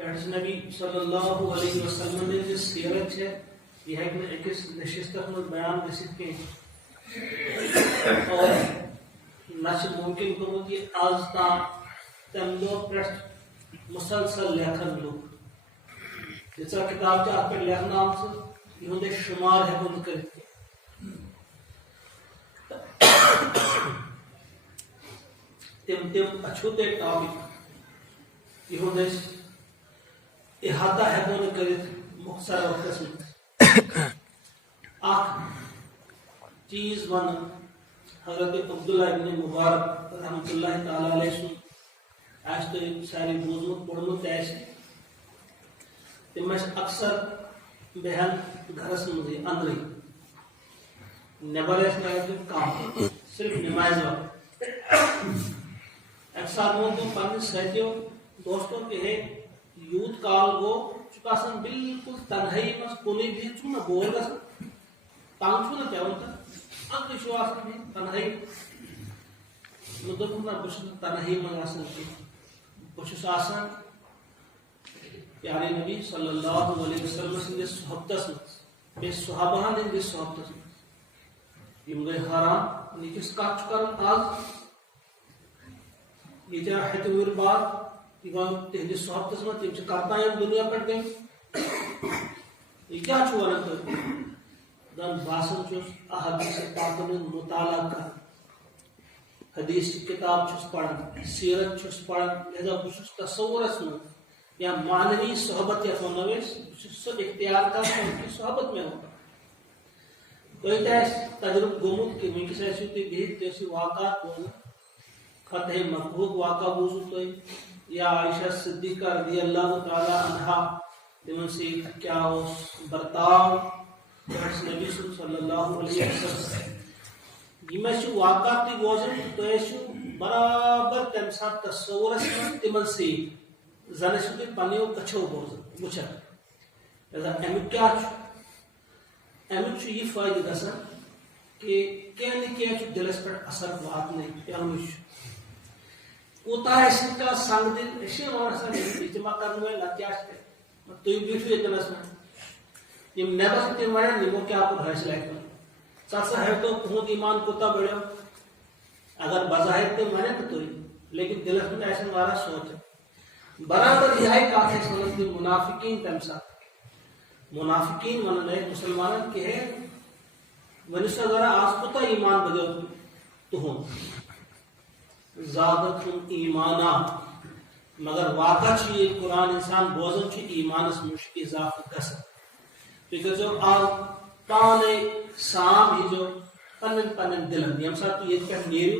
Pets نبی صلی اللہ علیہ وسلم نے سیرت ہے یہ أکس نشست میں بیان گژھِتھ کینٛہہ اور نہ ممکن گوٚمُت یہ آز تام تمہِ دۄہ پٮ۪ٹھ مسلسل لیکھن لُکھ ییٖژاہ کِتاب چھِ اتھ پٮ۪ٹھ لیکھنہٕ آمژٕ یِہُنٛد أسۍ شُمار ہٮ۪کو نہٕ کٔرِتھ تِم اچھوتے ٹاپک یِہُنٛد أسۍ احاطہ ہٮ۪کو نہٕ کٔرِتھ مختصر وقتس منٛز اکھ چیٖز ونہٕ حضرت عبداللہ ابن مبارک رحمۃ اللہ تعالیٰ علیہ سُنٛد آسہِ تۄہہِ سارے بوٗزمُت پوٚرمُت تہِ آسہِ تِم ٲسۍ اکثر بیٚہن گرس منٛزٕے أنٛدرٕے نٮ۪بر ٲسۍ نیران تِم کم صرف نمازِ وقت اکہِ ساتہٕ ووٚن تِم پننہِ ساتھیو دوستو کہ ہے یوٗت کال گوٚو ژٕ چھُکھ آسان بالکل تنہٲیی منٛز کُنُے بِہِتھ چھُکھ نہ بور گژھان تنگ چھُو نہ پیوان تہٕ اَکُے چھُو آسان بِہِتھ تنہٲیی مےٚ دوٚپُکھ نہ بہٕ چھُس نہٕ تنہٲیی منٛز آسان کینٛہہ بہٕ چھُس آسان پیارے نبی صلی اللہ علیہ وسلم سٕنٛدِس صحبتس منٛز بیٚیہِ صحابہن ہٕنٛدِس صحبتس منٛز یِم گٔے حٲران یہِ کِژھ کتھ چھُ کران آز ییٖتیٛاہ ہتہِ وُہٕرۍ بعد یہِ گوٚو تِہنٛدِس صحبتس منٛز تِم چھِ کرتان یِم دُنیا پٮ۪ٹھ گٔمٕتۍ یہِ کیٛاہ چھُ ونان تُہۍ دپان باسان چھُس احادیث پاکن ہُنٛد مطالعہ کران حدیث کی کتاب چھُس پران سیرت چھُس پران لہذا بہٕ چھُس تصورس منٛز یا معنوی صحبت یتھ ونو أسۍ بہٕ چھُس سُہ اختیار کران کہ صحبت مےٚ ہُنٛد تۄہہِ تہِ آسہِ تجربہٕ گوٚمُت کہ وٕنکیٚس آسِو تُہۍ بِہِتھ تُہۍ ٲسِو واقعات بوزان فتح مکہُک واقعہ بوٗزوٕ تۄہہِ یا عائشہ صدیقہ رضی اللہ تعالیٰ عنہا تِمن سۭتۍ کیٛاہ اوس برتاو نبی صلی اللہ علیہ وسلم یِم ٲسِو واقعات تُہۍ بوزان تُہۍ ٲسِو برابر تمہِ ساتہٕ تصورس منٛز تِمن سۭتۍ زن ٲسِو تُہۍ پننیو أچھو بوزان وٕچھان لہذا امیُک کیٛاہ چھُ امیُک چھُ یہِ فٲیدٕ گژھان کہ کینٛہہ نہٕ کینٛہہ چھُ دِلس پٮ۪ٹھ اثر واتنٕے پیٚونٕے چھُ کوٗتاہ آسہِ کانٛہہ سنگ دِل أسۍ چھِ ونان آسان اجتماع کرن وٲلۍ نتہٕ کیٛاہ چھِ تُہۍ بیٖٹھِو ییٚتنس منٛز یِم نٮ۪بر چھِ تِم ونان یِمو کیٛاہ کوٚر حٲصِل اتہِ ژٕ ہسا ہیٚکو تُہُنٛد ایمان کوٗتاہ بڑیو اگر بظاہر تِم ونن تہٕ تُہۍ لیکن دِلس منٛز آسن واریاہ سونٛچان برابر یِہے کتھ ٲسۍ ونان تِم منافقیٖن تمہِ ساتہٕ منافقیٖن ونان ٲسۍ مُسلمانن کہ ہے ؤنِو سا ذرا آز کوٗتاہ ایمان بڑیو تُہُنٛد زادتہم ایمانا مگر واقع چھُ یہِ قرآن انسان بوزان چھُ ایمانس منٛز چھُ اضافہٕ گژھان تُہۍ کٔرزیٚو آز پانے سام ہیٚزیٚو پننٮ۪ن پننٮ۪ن دلن ییٚمہِ ساتہٕ تُہۍ ییٚتہِ پٮ۪ٹھ نیٖرِو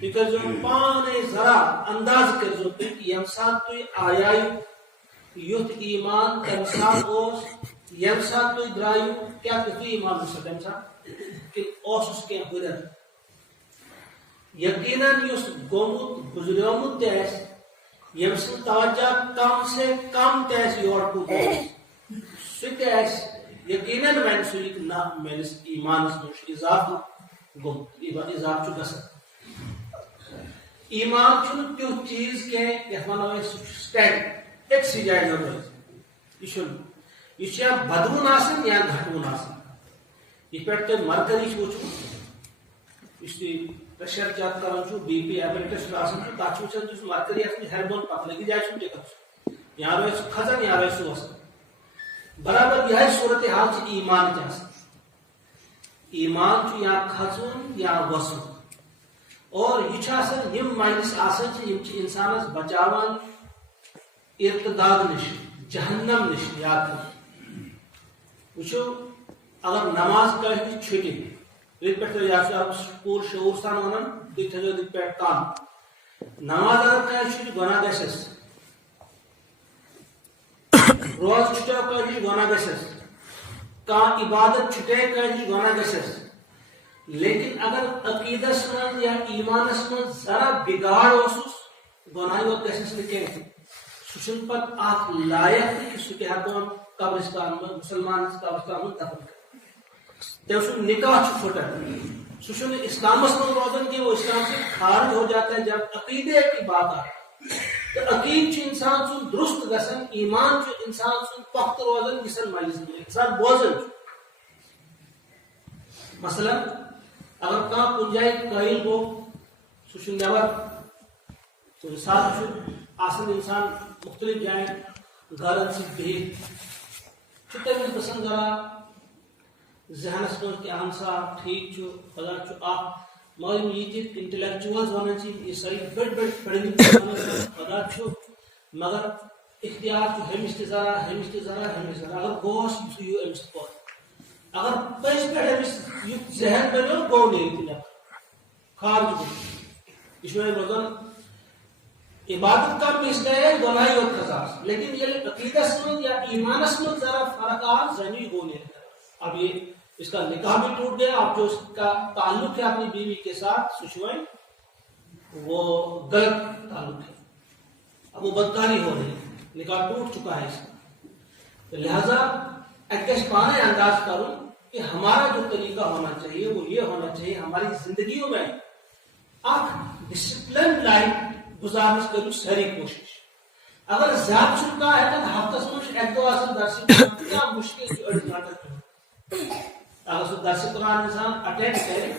تُہۍ کٔرزیٚو پانے ذرا انداز کٔرزیٚو تُہۍ کہ ییٚمہِ ساتہٕ تُہۍ آیایِو یُتھ ایمان تمہِ ساتہٕ اوس ییٚمہِ ساتہٕ تُہۍ درٛایِو کیٛاہ تیُتھُے ایمان اوسا تمہِ ساتہٕ کہ اوسُس کینٛہہ ہُریر یقیناً یُس گوٚمُت گُزریومُت تہِ آسہِ ییٚمہِ سٕنٛز توجہ کم سے کم تہِ آسہِ یور کُن سُہ تہِ آسہِ یقیناً وَنہِ سُہ یہِ نہ میٲنِس ایمانس منٛز چھُ اضافہٕ گوٚمُت اضافہٕ چھُ گژھان ایمان چھُنہٕ تیُتھ چیٖز کینٛہہ یتھ ونو أسۍ سُہ چھُ سٹیٹِک أکسٕے جایہِ روزان یہِ چھُنہٕ یہِ چھُ یا بدوُن آسان یا گھٹوُن آسان یِتھ پٲٹھۍ تۄہہِ مرکٔری چھُ وٕچھمُت یُس تُہۍ پریشر چیک کران چھُ بی پی ایپیٹس آسان چھُ تتھ چھُ وٕچھان یُس مرکٔری آسان ہیٚرِ بۄن پتہٕ لٔگِتھ جایہِ چھُنہٕ ٹِکان یا روزِ سُہ کھسان یا روزِ سُہ وسان برابر یِہے صورتحال چھِ ایمانٕچ آسان ایمان چھُ یا کھسُن یا وسُن اور یہِ چھُ آسان یِم مایلٕز آسان چھِ یِم چھِ انسانس بچاوان ارتداد نِش جہنم نِش یاد تھٲیِو وٕچھو اگر نماز کٲنٛسہِ نِش چھُٹی ییٚتہِ پٮ۪ٹھ تُہۍ آسہِ پوٗرٕ شعوٗر سان ونان تُہۍ تھٲیزیٚو ییٚتہِ پٮ۪ٹھ کم نماز اگر کٲنٛسہِ چھُٹی گۄناہ گژھٮ۪س روزٕ چھُٹیو کٲنٛسہِ نِش گۄناہ گژھٮ۪س کانٛہہ عبادت چھُٹے کٲنٛسہِ نِش گۄناہ گژھٮ۪س لیکن اگر عقیدس منٛز یا ایمانس منٛز ذرا بِگاڑ اوسُس گۄناہ یوت گژھٮ۪س نہٕ کینٛہہ سُہ چھُنہٕ پتہٕ اتھ لایق تہِ کہ سُہ تہِ ہٮ۪کون قبرستان منٛز مُسلمانس قبرستان منٛز دفن کٔرِتھ تٔمۍ سُنٛد نکاح چھُ پھٕٹان سُہ چھُنہٕ اسلامس منٛز روزان کینٛہہ وہ اسلام سے خارج ہو جاتا ہے جب عقیدے کی بات آتی عقید چھ انسان سن درست گژھان ایمان چھ انسان سن پختہ روزان کسن مجلس میں انسان بوزن مثلا اگر کان کن جائے قائل گو سہ نبر کن سات آسان انسان مختلف جائیں گرن سی بہت تمس گھن ذرا ذہنس من کہ اہم سا ٹھیک خدا مگر یہ انٹلیکچوئلز ونان یہ ساری بڑ بڑ پڑھمت خدا مگر اختیار ہمس ذرا ہمس ذرا ہمس ذرا اگر گوس یہ امس پہ اگر پز پہ امس یہ ذہن بنو گو نیت خارج یہ روزان عبادت کم اس گئے گناہی اور قصاص لیکن یہ عقیدت من یا ایمانس من ذرا فرق آ زنی گو نیت اب یہ اس کا نکاح بھی ٹوٹ گیا اب جو اس کا تعلق ہے اپنی بیوی کے ساتھ سشوائیں وہ غلط تعلق ہے اب وہ بدکاری ہو رہی ہے نکاح ٹوٹ چکا ہے اس کا تو لہذا ایک پانے انداز کروں کہ ہمارا جو طریقہ ہونا چاہیے وہ یہ ہونا چاہیے ہماری زندگیوں میں ایک ڈسپلن لائف گزارنے کروں ساری کوشش اگر زیادہ چکا ہے تو ہفتہ میں ایک دو آسان درسی کیا مشکل کی اڑ اگر سو درس قرآن انسان اٹینڈ کرے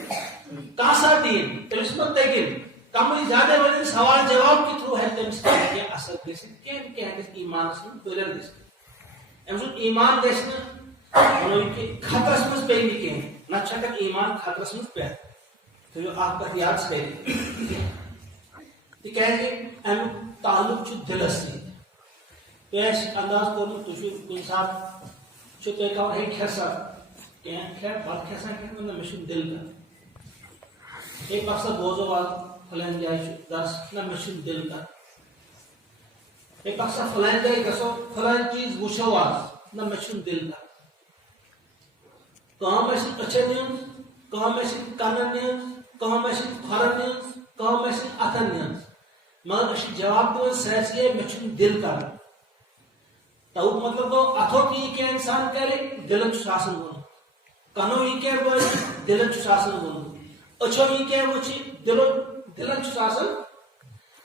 کاسا دین تمس من تگن کم زیادہ ورن سوال جواب کے تھرو ہے تمس کیا اثر گژھِ کیم کیا ایمانس من بلر گژھِ ام سن ایمان گژھِ ونو کہ خطرس من پے نہ کہیں نہ چھک ایمان خطرس من پہ تو جو آپ کا یاد کرے تکیازِ ام تعلق چھ دلس سۭتۍ پیش انداز کرن تو کن سات چھ تہ کہ ہے کھسا بات کھسان کہ مجھے دل کر ایک اکثر بوزو آج فلان جائے درس نہ مجھے دل کر ایک اکثر فلان جائے گسو فلان چیز وچھو آج نہ مجھے دل کر کام ایسی اچھے نیز کام ایسی کنن نیز کام ایسی کھرن نیز کام ایسی اتن نیز مگر اسی جواب دون سیسی مجھے دل کر تو مطلب گو اتھو کی کہ انسان کرے دلن شاسن ہو کنو یہ کیا وہ دلن چساسن ون اچھو یہ کیا وہ دلن چساسن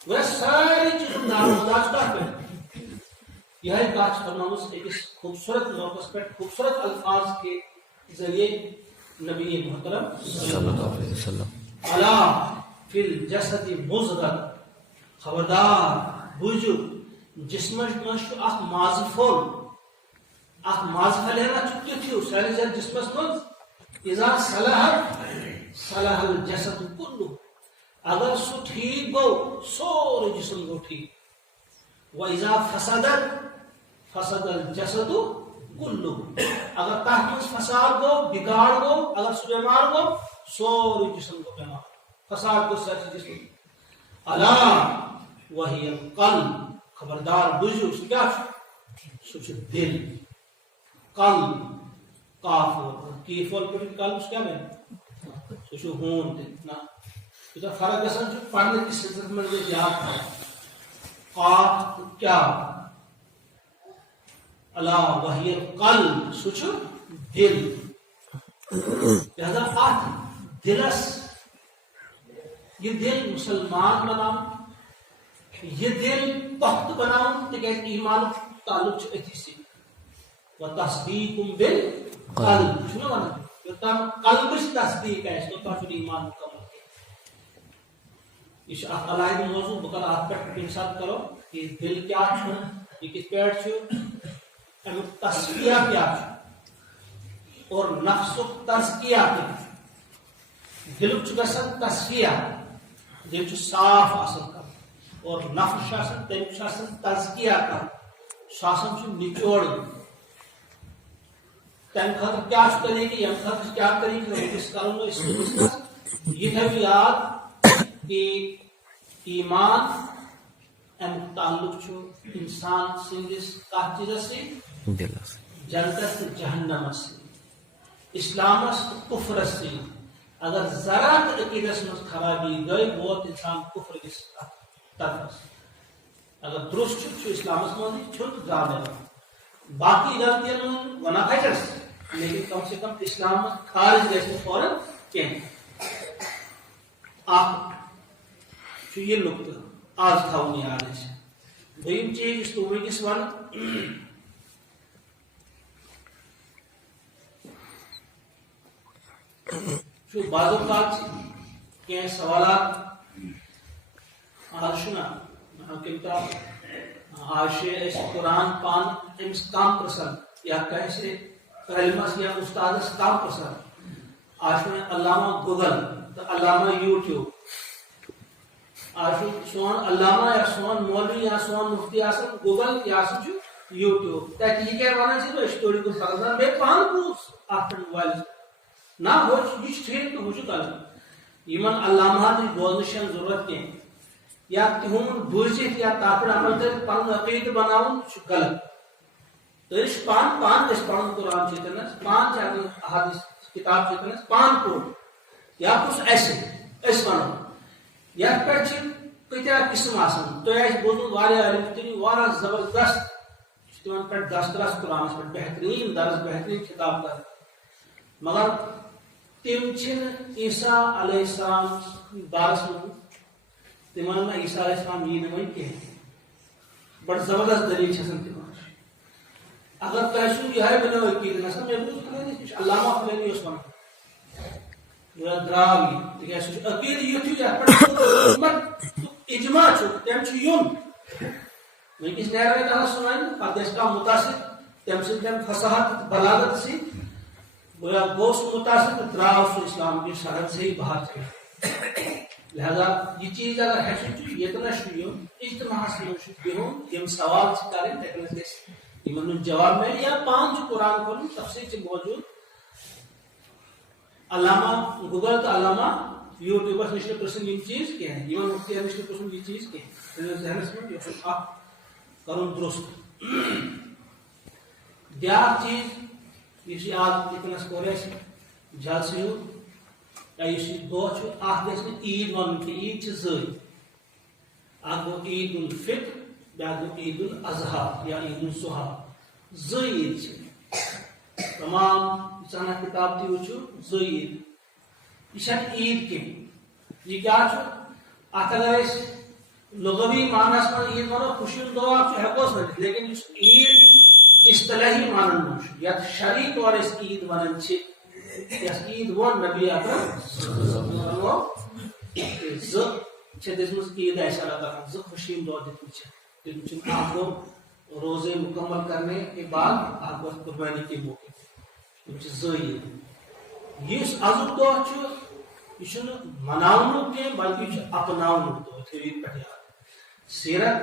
وہ ساری چیز داز کا پہ یہ بات فرمامس ایک خوبصورت موقع پہ خوبصورت الفاظ کے ذریعے نبی محترم صلی اللہ علیہ وسلم الا فی الجسد مضغۃ خبردار بوجو جسمش مش اخ ماضی فول اخ ماضی لینا چکے تھے ساری جل جسمس من اذا صلح الجسد کلو اگر سو ٹھیک گو سورے جسم گو ٹھیک و اذا فسد الجسد کلو اگر تحت فساد گو بگاڑ گو اگر سو بیمار گو سورے جسم گو بیمار فساد گو ساری جسم الا وہی القلب خبردار بجو اس کیا سوچ دل قلب قاف کی فول پر قلب کیا میں سوچ ہون نا تو فرق ہے جو پڑھنے کی سلسلے میں جو یاد تھا قاف کیا الا وہی القلب سوچ دل لہذا آت دلس یہ دل مسلمان بناؤ یہ دل پخت بناؤ تکیازِ ایمان تعلق اتھی سے وتصدیق بالقلب شنو ونان یوتام قلب سے تصدیق ہے تو تم ایمان مکمل یہ علاحد موضوع بکر آپ پہ انسان کرو کہ دل کیا چھو یہ کس پیٹ چھو امیک تصفیہ کیا چھو اور نفس تزکیہ کیا دل چھو گسن تصفیہ دل چھو صاف آسن کر اور نفس شاسن تیم شاسن تزکیہ کر شاسن چھو نچوڑ تم خاطر کیا طریقہ یم خاطر کیا طریقہ اس کروں اس یہ ہے یاد کہ ایمان ام تعلق چھو انسان سندس کات چیز سے جنت جہنم سے اسلام کفر سے اگر ذرا عقیدت میں خرابی گئی بہت انسان کفر کی طرف اگر درست چھو اسلام میں چھوٹ زیادہ باقی غلطیاں ونا کھٹس لیکن کم سے کم اسلام خارج گئے فوراً کہیں آپ یہ نقطہ آج تھا انہیں آنے سے دویم چیز تو ونکس ون بعض اوقات کی سوالات آج آج قرآن پان امس کم پرسن یا کیسے علمس یا استادس کم پرسن آج علامہ گوگل تو علامہ یوٹیوب آج سون علامہ یا سون مولوی یا سون مفتی آسن گوگل یا یوٹیوب تاکہ یہ کیا ونان سے اسٹوری کو سمجھنا بے پان پوس آفٹر موبائل نہ ہو یہ ٹھیک تو ہو غلط یمن علامات بوزنشن ضرورت کی یا تہند بوزت یا تاپڑ عمل کر پن عقید بناؤن غلط تو پان پان گھس پڑھن قرآن چیتنس پان چاہیے احادیث کتاب چیتنس پان پور یا کچھ ایسے اس ونو یا پہ کتیا قسم آسان تو بوزن واریاہ علم تین واریاہ زبردست تمن پہ دسترس قرآن پہ بہترین درس بہترین کتاب کر مگر تم عیسیٰ علیہ السلام بارس من تمن عیسیٰ علیہ السلام یہ ون کی بڑ زبردست دلیل تم اگر تہ یہ بنو عقید نا مے بوز علامہ فلانی اس ون دراو یہ تک عقید یتھ اجماع تم یون ونکس نیرے کہاں سنائیں پتہ کا متاثر تم سم فصاحت بلاغت سی گوس متاثر تو دراو سو اسلام کی سرحد سے ہی باہر چلے لہذا یہ چیز اگر ہے یتنا اجتماع بہن سوال کریں جواب میں یا پانچ قرآن کو تفصیل موجود علامہ گوگل تو علامہ یوٹیوبس نش پرسن یہ چیز کی مفتی نش پرسن یہ چیز کی ذہنس میں کرن درست بیاکھ چیز اس آج اتنس کور جلسہ یا اس دہ اخ گھس عید ون کی عید زی اخ گو عید الفطر بیاکھ گو عید الاضحیٰ یا عید الضحیٰ زی عید تمام ثنا کتاب تھی وچو زی عید یہ عید کی یہ کیا ات اگر لغوی معنس من عید ونو خوشی دہ ہیکوس ورنت لیکن اس عید اصطلاحی معنن یا شرعی طور اس عید ونان یس عید ون نبی اکرم دس عید ایسا لگا خوشی دہ دتمت اخ گو روزے مکمل کرنے کے بعد اخ گو قربانی کے موقع زٕ عید اس ازک دہ یہ مناؤن کی بلکہ یہ اپناؤن دہ تھو عید پہ یاد سیرت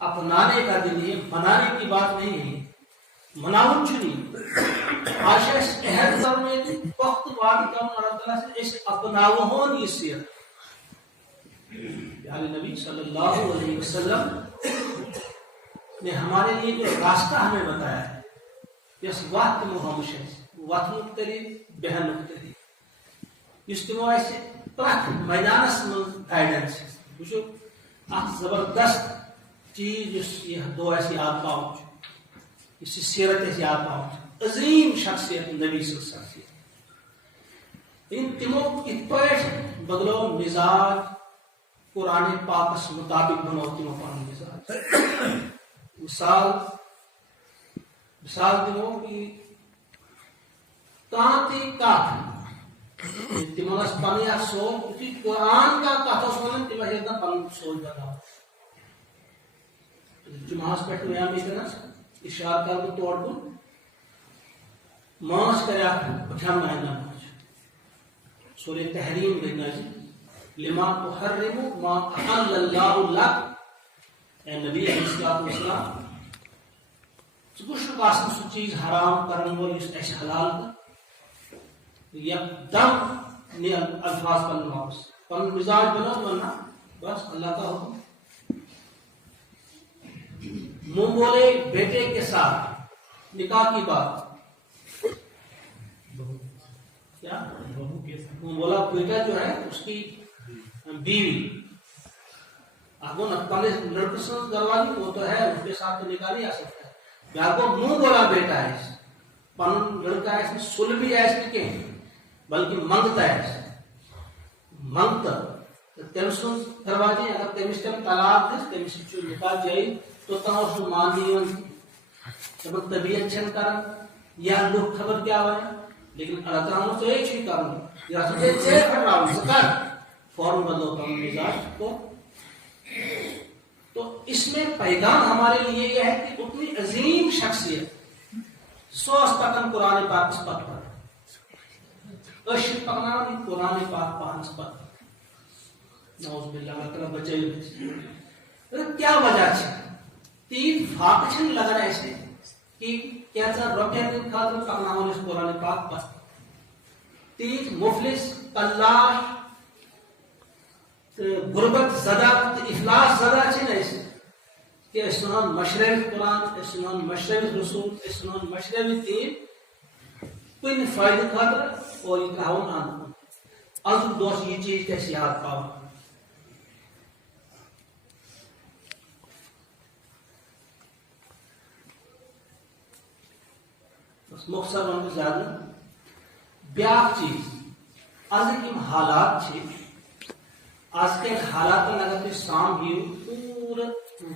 اپنانے کا دن ہے منانے کی بات نہیں ہے مناؤن نہیں آج عہد کرنے وقت وعدہ کرنا اللہ تعالیٰ سے اس اپناؤن یہ سیرت پیارے نبی صلی اللہ علیہ وسلم نے ہمارے لیے جو راستہ ہمیں بتایا ہے اس وقت محمد وقت مختری بہن مختری اس تمو ایسے پرت میدانس من گائیڈنس وچو اخ زبردست چیز اس یہ دو ایسی یاد پاؤں اس سیرت ایسی یاد پاؤں عظیم شخصیت نبی صلی اللہ علیہ وسلم ان تمو ات پہ بدلو مزاج قرآن پاکس مطابق بنو تمو پان مزاج مثال تمو کی کانتی کات تمہس پن سوچ قرآن کا کت ون تم ہیکن پن سوچ بتاؤ جمعہ پہ ویامس اشار کر طور کن ماس کر بٹھان نماز سورہ تحریم گئی نازل لما تحرم ما احل اللہ لک اے نبی علیہ السلام ثہ آسان سہ چیز حرام کرنے وول اس اس حلال کر یکدم نے الفاظ پن واپس پن مزاج بنو ورنہ بس اللہ کا حکم منہ بولے بیٹے کے ساتھ نکاح کی بات کیا منہ بولا بیٹا جو ہے اس کی بیوی آپ لڑکے سے گھروالی وہ تو ہے اس کے ساتھ تو نکاح نہیں آ سکتا ہے آپ کو منہ بولا بیٹا ہے پن لڑکا ہے سل بھی ہے اس کے بلکہ منگتا ہے منگتا تم سن دروازے اگر تمس تم طلاق دس تمس نکاح جائز توٚتام اوس نہٕ ماننہٕ یِوان دَپان طبیعت چھَنہٕ کران یا لُکھ خبر کیٛاہ وَنن لیکن اللہ تعالیٰ ہن ژےٚ چھُے کرُن یہِ ہسا چھُے ژےٚ پھٹراوُن ژٕ کر فوراً بدلو پنُن مزاج کو. تو اس میں پیغام ہمارے لیے یہ ہے کہ اتنی عظیم شخصیت سو پکان قرآن پاکس پت پکنان قرآن پاک پانس پت نعوذ باللہ اللہ تعالیٰ بچائے. کیا وجہ ہے تیت فاقہ چھن لگان ایسے کہ کیا روپیہ دن خاطر پکناون اس قرآن پاک پت تیت مفلس کلاش غربت زدہ افلاس زدہ چھن ایسے کہ اسنان مشرف قرآن اسنان مشرف رسول اسنان مشرف دین کن فائدہ خاطر اور یہ کہون آن از دوس یہ چیز کیسے یاد پاؤ. بس مختصر ون زیادہ بیاکھ چیز آز یم حالات آج کے حالات اگر تھی سامو پورا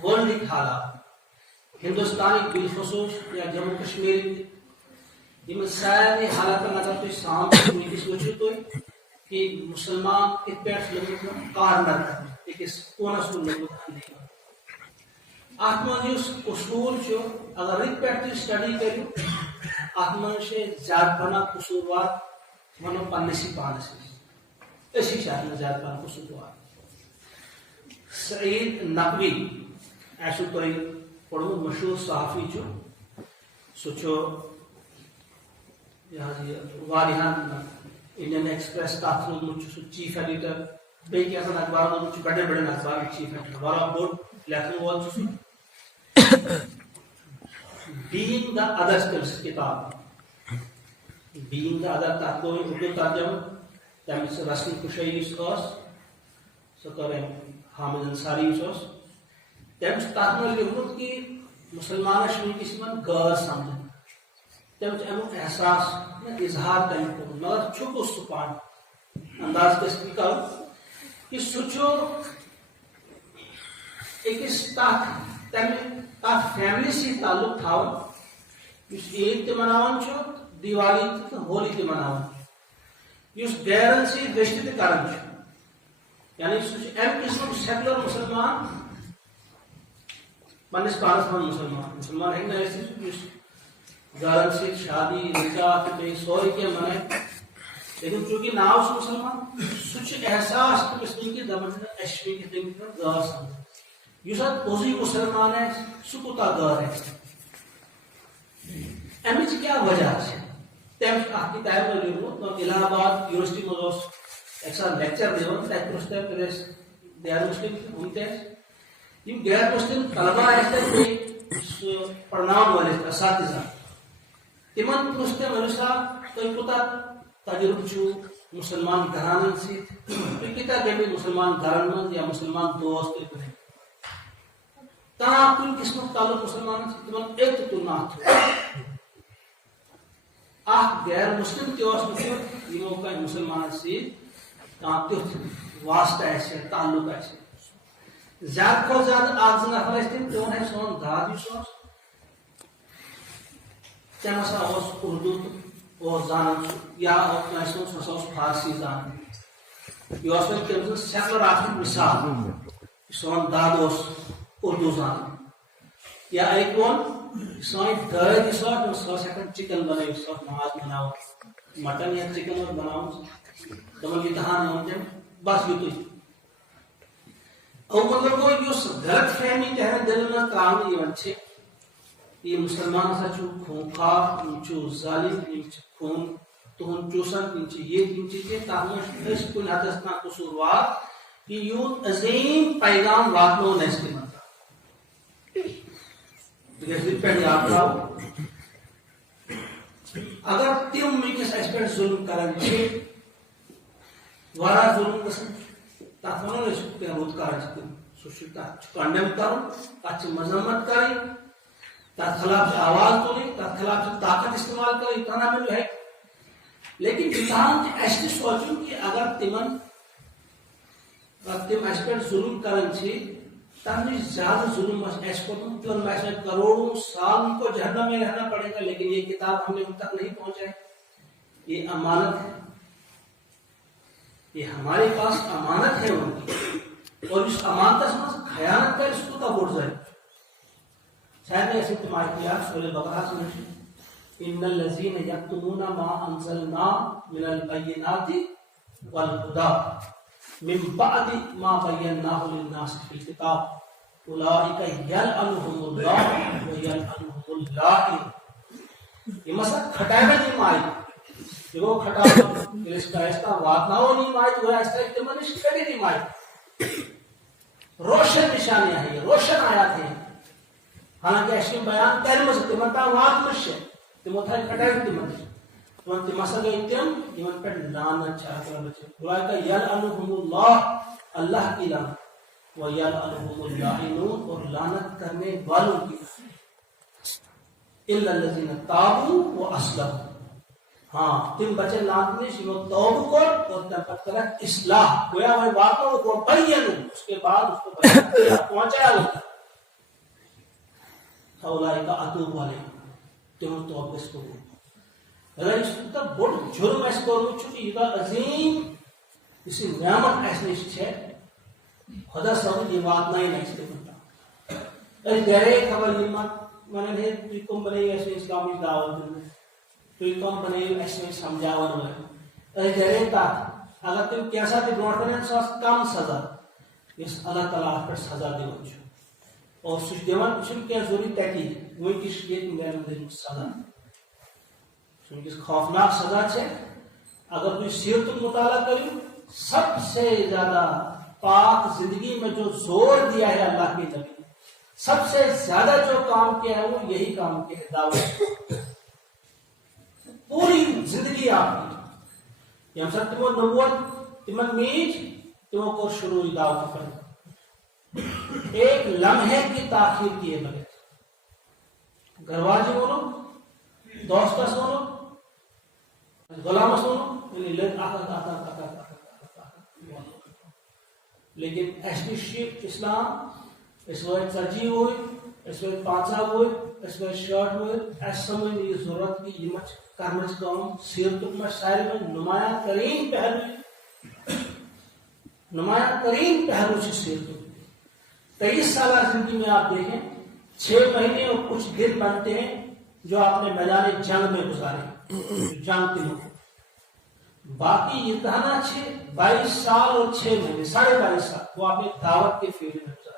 ورلڈ حالات ہندوستان بالخصوص یا جموں کشمیر یم سارے حالات اگر تھی سامو ونکس وچو تھی کہ مسلمان ات پہ لوگ کارنر اکس کونس کن لوگ ات من اصول اگر ات پہ تھی سٹڈی کرو ات من زیادہ پہن قصوروار ونو پنسے پانس اسی زیادہ پہن قصوروار. سعید نقوی ایسو تھی پڑھمت مشہور صحافی سہان انڈین ایکسپریس تک روزمت سہ چیف ایڈیٹر بیس اخبار روزمت بڑے بڑے اخبار چیف ایڈیٹر والا بوڑ لکھن وول بینگ دا ادر تمس کتاب بینگ دا ادر تک گو اردو ترجمہ تمس رسم کشائی سہ کر حامد انصاری تم تک لکھمت کہ مسلمانس ونکس غیر سمجھ تم امیک احساس اظہار تم کور مگر چھپس سہ پان انداز کس کر کہ سہ اکس تم فیملی سی تعلق تھاون اس عید تہ مناوان دیوالی تہ ہولی تہ مناوان اس غیرن سی گشت تہ کران یعنی سہ ام قسم سیکولر مسلمان پنس پانس من مسلمان ہیکہ نا گھرن سی شادی نکاح تو سوری کی منائے لیکن چونکہ ناو مسلمان سہ احساس تمس ونکس دپان اس ونکس غیر سمجھ اس پوزی مسلمان ہے سہ کوتا غیر ہے امچ کیا وجہ تم کتاب لکھمت الہ آباد یونیورسٹی مز ایک ساتھ لیکچر دان تک پرس تم غیر مسلم ہم تم غیر مسلم طلبہ پڑھناون ول اساتذہ تمن پرس تم ورو سا تھی کوتا تجربہ مسلمان گھرانن ست تھی کتنا گئی مسلمان گھرن من یا مسلمان دوست تمام کن قسم تعلق مسلمان تمن ایک تلنا غیر مسلم تمو کا مسلمان ست واسطہ تعلق زیادہ کھت زیادہ اخ زٕ نفر تم سون داد تم ہسا اردو زانان یا سہ فارسی زانان یہ تم سیکولر آخر مثال سون داد اردو زانان یا ایک سن داد سہ ہکان چکن بنائت سہ ماز بنا مٹن یا چکن بنا تمن یہ دہان تم بس یت او مطلب گو اس غلط فہمی تہذیب دل میں تراؤن یہ مسلمان ہسا خوفار ظالم خون تہد چوسان یہ تک کن حدس تک قصوروار کہ یوت عظیم پیغام واتنو اس تمن پہ یاد تراؤ اگر تم ونکس اس پہ ظلم کران وارہ ظلم گھن تک ونو رود کار کنڈیم کرن تک مذمت کریں تک خلاف آواز تلیں تک خلاف طاقت استعمال کریں اتنا بھی ہے لیکن امتحان اس سوچن کہ اگر تم اس پہ ظلم کران تمہیں زیادہ ظلم ایسے کو تم میں کروڑوں سال کو جہنم میں رہنا پڑے گا، لیکن یہ کتاب ہم نے ان تک نہیں پہنچائی. یہ امانت ہے، یہ ہمارے پاس امانت ہے ان کی، اور اس امانت سے خیانت کر اس کو تب اٹھ جائے. شاید ایسے تمہاری کیا سورہ بقرہ سے ان الذین یکتمون ما انزلنا من البینات والہدی من بعد ما بیناہ للناس فی الکتاب اولئک یلعنہم اللہ ویلعنہم اللاعن. یہ مسئلہ کھٹائے گا نہیں مائی دیکھو کھٹا اس کا وات نہ ہو نہیں مائی تو اس کا احتمال کھڑی نہیں مائی. روشن نشانیاں ہیں، یہ روشن آیات ہیں. حالانکہ ایسی بیان کرنے سے تمہتا وات مشہ تمہو تھا کھٹائے تمہن تمہن تمہسا گئی تم یمن پر لعنت چاہتا بچے. اولئک یلعنہم اللہ، اللہ کی لعنت، ویلعنہم اللاعنون، اور لعنت کرنے والوں کی الا الذین تابوا واصلحوا. ہاں تم بچے لعنت میں شیو توبہ کر اور تم پر کرک اصلاح گویا وہ باتوں کو بینو، اس کے بعد اس کو پہنچایا ہوتا اولئک اتوب علیہم تم توبہ اس کو. اگر اس کا بڑ جرم اس کو چونکہ یہ عظیم اسی نعمت ایسے ہے خدا سب یہ بات نہیں ہے اس کے بتا ارے گہرے خبر ایمان میں نے تو کم بنے ایسے اسلامی دعوت میں تو کم بنے ایسے سمجھاون میں ارے گہرے تا اگر تم کیسا بھی بروٹن ساس کم سزا اس اللہ تعالی پر سزا دے چھو اور سچ دیوان چھن کیا ضروری تحقیق وہ کس یہ میرے دل سزا چونکہ خوفناک سزا ہے. اگر کوئی سیرت مطالعہ کریں سب سے زیادہ پاک زندگی میں جو زور دیا ہے اللہ کی نبی، سب سے زیادہ جو کام کیا ہے وہ یہی کام کیا ہے، دعوت. پوری زندگی آپ کی ہم سب تمہیں نبوت تمہیں میج تمہیں کو شروع دعوت کریں. ایک لمحے کی تاخیر کیے بغیر گھر واجی بولو، دوست سنو، غلام سنو، لیکن ایسے اسلام اس وقت سجی ہوئی، اس وقت پانچا ہوئی، اس وقت شرٹ ہوئی، ایسے سمجھ یہ ضرورت کی یہ مچ کرمچ کام سیرت میں شاعر میں نمایاں ترین پہلو، نمایاں ترین پہلو سے سیرت. 23 سالہ زندگی میں آپ دیکھیں 6 مہینے اور کچھ دن بنتے ہیں جو آپ نے میدان جنگ میں گزارے، جنگ کے لوگ. باقی یہ کہنا 22 سال اور 6 مہینے 22.5 سال وہ آپ نے دعوت کے فیلڈ میں گزارے.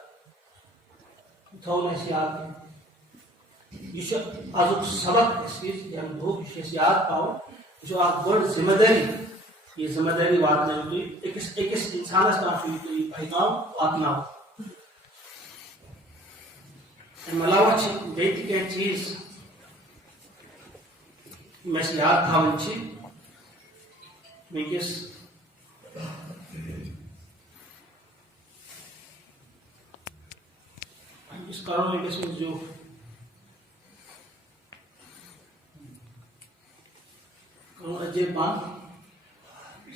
تھوڑا ایسی یاد ہے یہ آج سبق اس کی ہم بھوک یاد پاؤ جو آپ بڑھ ذمہ داری یہ ذمہ داری بات نہیں ہوتی ایک انسان اس کا پیغام واتنا ہو. ملاوت بیٹی کی چیز میں سے یاد تھا ونچی ونکس اس کارن ونکس میں جو عجیب بات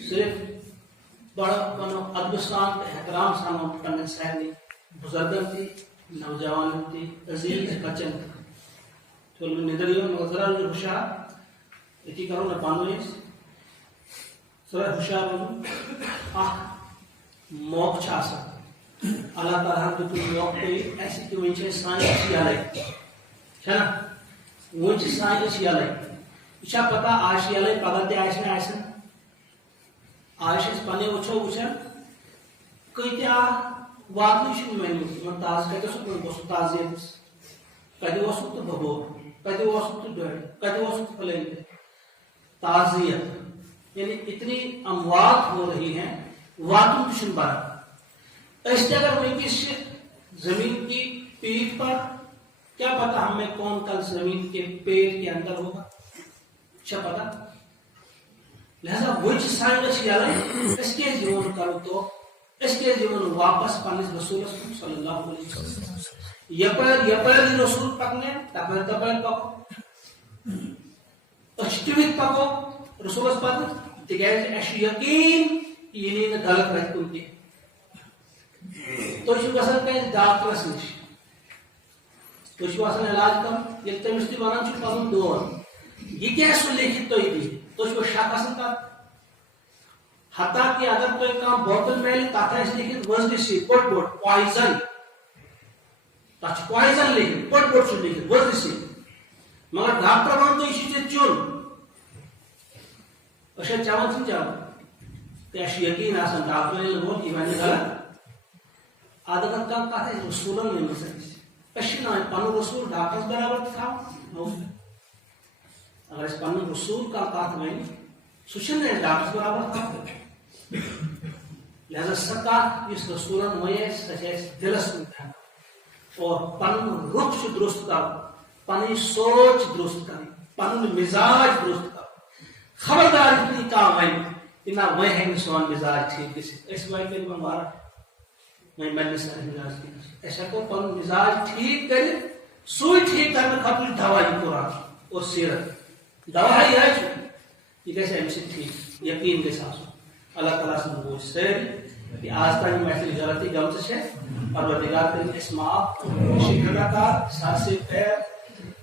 صرف بڑا ادبستان احترام سان کرنے سہنی بزرگن تھی نوجوان تھی عزیز بچن تو ندریوں نظرہ جو ہوشیار اتی کرو نہ پانویس سورہ ہوشیار ہو موقع چھاسا اللہ تعالیٰ ہم تو موقع کوئی ایسی کہ وہ انچے سائن اچھی آلے چھنا وہ انچے سائن اچھی آلے اچھا پتا آشی آلے پاگتے آئیس میں آئیسن آئیش اس پانے اچھا کوئی تیا وات نہیں شکل میں من تاز کہتے سو من بسو تازیت کہتے وہ سکت بھگو کہتے وہ سکت ڈوڑ کہتے وہ سکت پلین تعزیت یعنی اتنی اموات ہو رہی ہیں واتوں کی شنبار اس لیے اگر میں کس زمین کی پیٹ پر کیا پتا ہمیں کون کل زمین کے پیٹ کے اندر ہوگا اچھا پتا لہذا وہ سائن اچھی آلائیں اس کے جیون کرو تو اس کے جیون واپس پانیس رسول صلی اللہ علیہ وسلم یپر دی رسول پکنے تپر پکو اشتویت پکو رسول اس پکنے تکیز ایشی یقین یہ نہیں غلط رہت کن کے تھی گھان کس ڈاکٹرس نش تھی آسان علاج کر تمس تھی ونان پن دود یہ کیا سہ لکھت تھی دی تھی شک آسان کر حتیٰ کہ اگر تھی کھانا بوتل ملے تک لکھت وزن سی پٹ بوٹ پوائزن تک پوائزن لکھت پٹ بوٹ لکھت وزن سی مگر ڈاکٹر ون تھی چون چون چون یقین آسان ڈاکٹر یہ ون غلط ادھر کم کت رسولن ون پن رسول ڈاکٹرس برابر تھا اگر پن رسول کت ون سہ ڈاکٹرس برابر تھا لہذا سہ کت رسولن ون سہ دلس من اور پن رخ درست کر پن سوچ درست کر پن مزاج درست کر خبردار یہ ون کہ نہ وہ ہیٚکہِ سون مزاج ٹھیک گژھِتھ أسۍ کٔرۍ وۄنۍ واریاہ وۄنۍ مجلس مزاج أسۍ ہیٚکو پنُن مزاج ٹھیک کٔرِتھ سُے ٹھیک کرنہٕ خٲطرٕ چھُ دوا یہِ قرآن اور سیرت دوا یِہوٚے چھُ یہِ گژھِ اَمہِ سۭتۍ ٹھیک یقیٖن گژھِ آسُن اللہ تعالیٰ سُنٛد بوٗزھ سٲری کہ آج تام یِم اَسہِ غلطی گٔمژٕ چھےٚ پروردگار کٔرِنۍ اَسہِ معاف أسۍ چھِ خطاکار ساسے پھیر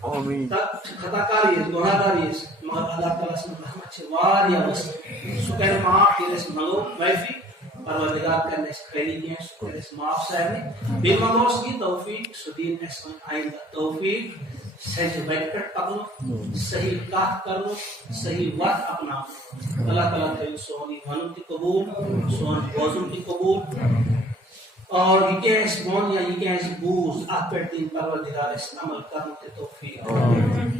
خطا کار گناہگار مگر اللہ تعالیٰ سن رحمت واریاہ وسیع سہ کر معاف ییٚلہِ أسۍ منگو معافی پروردگار کرِ اَسہِ خٲلی کینٛہہ سہ کر اَسہِ معاف سارنٕے بیٚیہِ منگوس کہ توفیق سہ دِیِن اَسہِ وۄنۍ آیندہ توفیق سچ وتہِ پٮ۪ٹھ پکنُک صحیح کتھ کرنُک صحیح وتھ اپناونُک اللہ تعالیٰ تھٲیِن سون یہِ ونُن تہِ قبوٗل سون بوزُن تہِ قبوٗل اور یہ کیا اس بون یا یہ کیا اس بوز آپ پر دین پروردگار اس عمل کرنے کے توفیق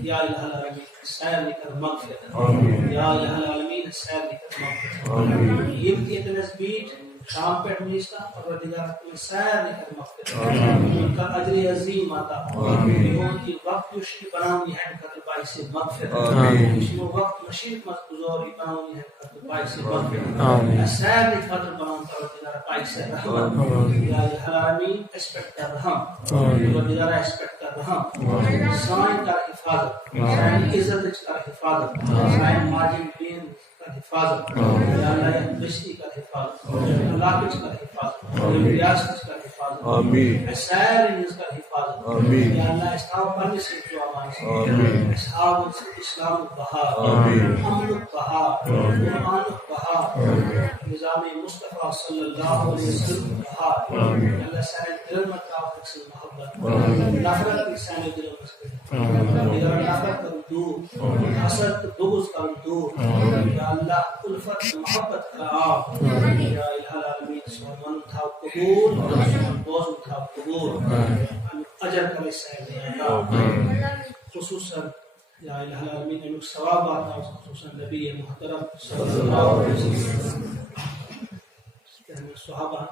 یا الہ العالمین سائر لکر مغفرت یا الہ العالمین سائر لکر مغفرت یہ کی تنسبیٹ شام پر نیستا پروردگار سائر لکر مغفرت ان کا اجر عظیم آتا ان کی وقت یشکی بناونی ہے خطر باعث مغفرت اشمو وقت مشیق مزگزوری بناونی ہے خطر باعث مغفرت سائر لکر بناون پروردگار باعث رحمت یا العالمین اسپیکٹ کر رہا پروردگار اسپیکٹ کر رہا سائن کا حفاظت سائن عزت کا حفاظت سائن ماجد دین کا حفاظت یا اللہ بشتی کا حفاظت اللہ کچھ کا حفاظت ریاض کچھ کا حفاظت سائر انس کا حفاظت یا اللہ اسلام پرنے سے جو آمان سے اصحاب اسلام بہار امن بہار قرآن بہار نظام مصطفیٰ صلی اللہ علیہ وسلم بہار اللہ سائن دل میں تعلق سے محبت نفرت کی سائن دل میں نفرت کر دور حسد بغض کر دور یا اللہ الفت محبت کا آپ یا الہ العالمین سون من تھا قبول سون بوزن تھا قبول اجر کرے سائن دیا خصوصا یا الہ العالمین امک ثوابات خصوصا نبی محترم صلی اللہ علیہ وسلم صحابہ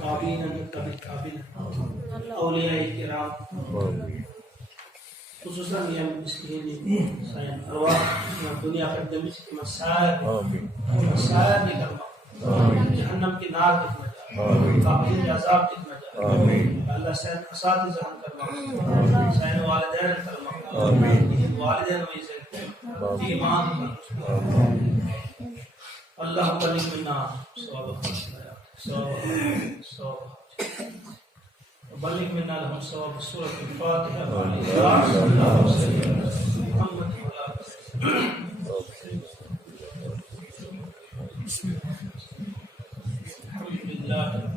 تابعین تبع تابعین اولیاء کرام خصوصا یہ مسکین سائن ارواح دنیا پر دمش کی مسائل نکل جہنم کی نار دکھنا جائے قابل عذاب دکھنا جائے اللہ سائن اساتذہ ہم کرنا سائن والدین کرنا والدین و عزت ایمان اللہ بلغ منا ثواب بلغ منا لهم ثواب سورة الفاتحة محمد الحمد لله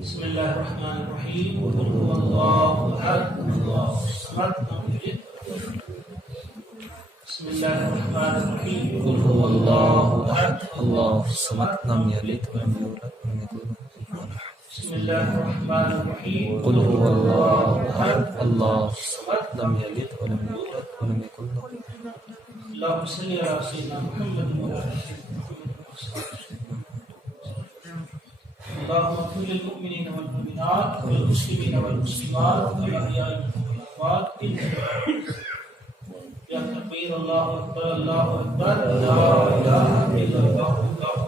بسم الله الرحمن الرحيم قل هو الله احد الله الصمد لم يلد بسم الله الرحمن الرحيم قل هو الله احد الله الصمد لم يلد ولم يولد ولم يكن له كفوا احد بسم الله الرحمن الرحيم قل هو الله احد الله الصمد لم يلد ولم يولد ولم يكن له كفوا احد اللهم صل على سيدنا محمد وعلى ال محمد اللهم اغفر للمؤمنين والمؤمنات والمسلمين والمسلمات والاحياء منهم والاموات يا تكبير الله اكبر الله اكبر لا اله الا الله